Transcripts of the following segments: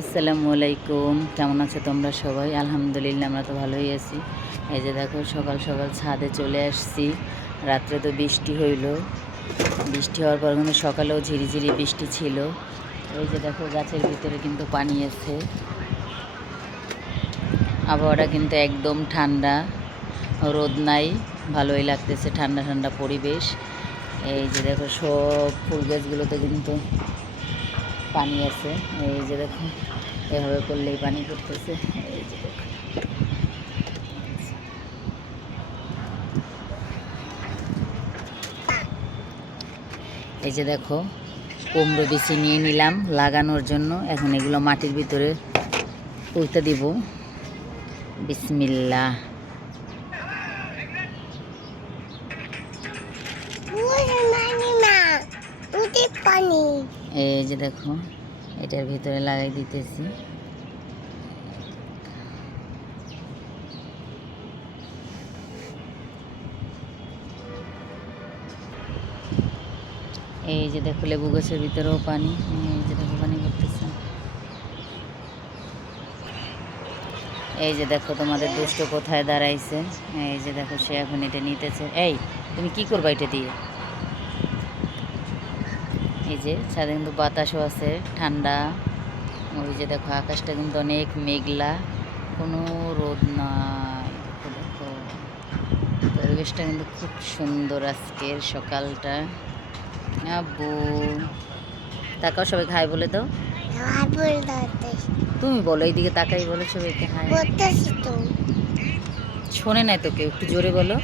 আসসালামু আলাইকুম, কেমন আছো তোমরা সবাই? আলহামদুলিল্লাহ, আমরা তো ভালোই আছি। এই যে দেখো, সকাল সকাল ছাদে চলে আসছি। রাত্রে তো বৃষ্টি হইল, বৃষ্টি হওয়ার পর কিন্তু সকালেও ঝিরিঝিরি বৃষ্টি ছিল। এই যে দেখো, গাছের ভিতরে কিন্তু পানি আছে। আবহাওয়াটা কিন্তু একদম ঠান্ডা, রোদ নাই, ভালোই লাগতেছে, ঠান্ডা ঠান্ডা পরিবেশ। এই যে দেখো, সব ফুল গাছগুলোতে কিন্তু পানি আছে। এই যে দেখো, এভাবে করলেই পানি পড়তেছে। এই যে দেখো, এই যে দেখো, কুমড়ো বিচি নিয়ে নিলাম লাগানোর জন্য। এখন এগুলো মাটির ভিতরে পুঁতে দিব। বিসমিল্লাহ। এই যে দেখো, এটার ভিতরে লাগাই দিতেছি। এই যে দেখো, লেবু গাছের ভিতরেও পানি। এই যে দেখো, পানি পড়তেছে। এই যে দেখো, তোমাদের দুষ্ট কোথায় দাঁড়াইছে। এই যে দেখো, সে এখন এটা নিতেছে। এই, তুমি কি করবা এটা দিয়ে? এই যে ছাদে কিন্তু বাতাসও আছে, ঠান্ডা। ওই যে দেখো, আকাশটা কিন্তু অনেক মেঘলা, কোনো রোদ নাই। দেখো দেখো, পরিবেশটা কিন্তু খুব সুন্দর আজকের সকালটা। আব্বু, তাকাও, সবাইকে হাই বলে দাও। তুমি বলো, এইদিকে তাকাই বলো সবাইকে হাই। শোনে নাই তো কেউ, একটু জোরে বলো।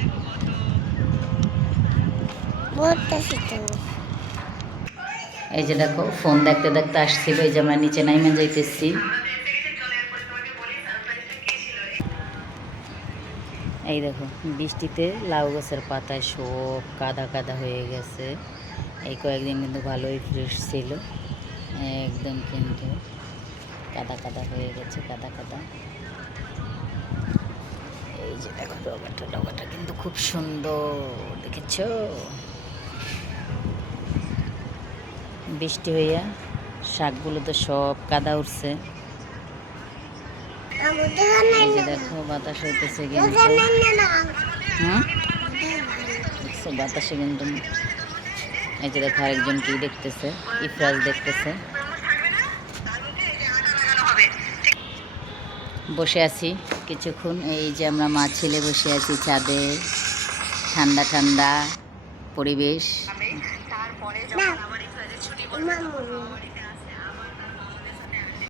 এই যে দেখো, ফোন দেখতে দেখতে আসছিল। এই যে আমরা নিচে নাইমে যাইতেছি। এই দেখো, বৃষ্টিতে লাউ গাছের পাতায় সব কাদা কাদা হয়ে গেছে। এই কয়েকদিন কিন্তু ভালোই ফ্রেশ ছিল, একদম কিন্তু কাদা কাদা হয়ে গেছে, কাদা কাদা। এই যে দেখো, ডগাটা কিন্তু খুব সুন্দর, দেখেছো? বৃষ্টি হইয়া শাকগুলো তো সব কাদা উঠছে। এই যে দেখো, বাতাস হইতেছে কিন্তু। বাতাসে কিন্তু। এই যে দেখো, আরেকজন কি দেখতেছে, ইফরাজ দেখতেছে। বসে আছি কিছুক্ষণ। এই যে আমরা মা ছেলে বসে আছি ছাদে, ঠান্ডা ঠান্ডা পরিবেশ।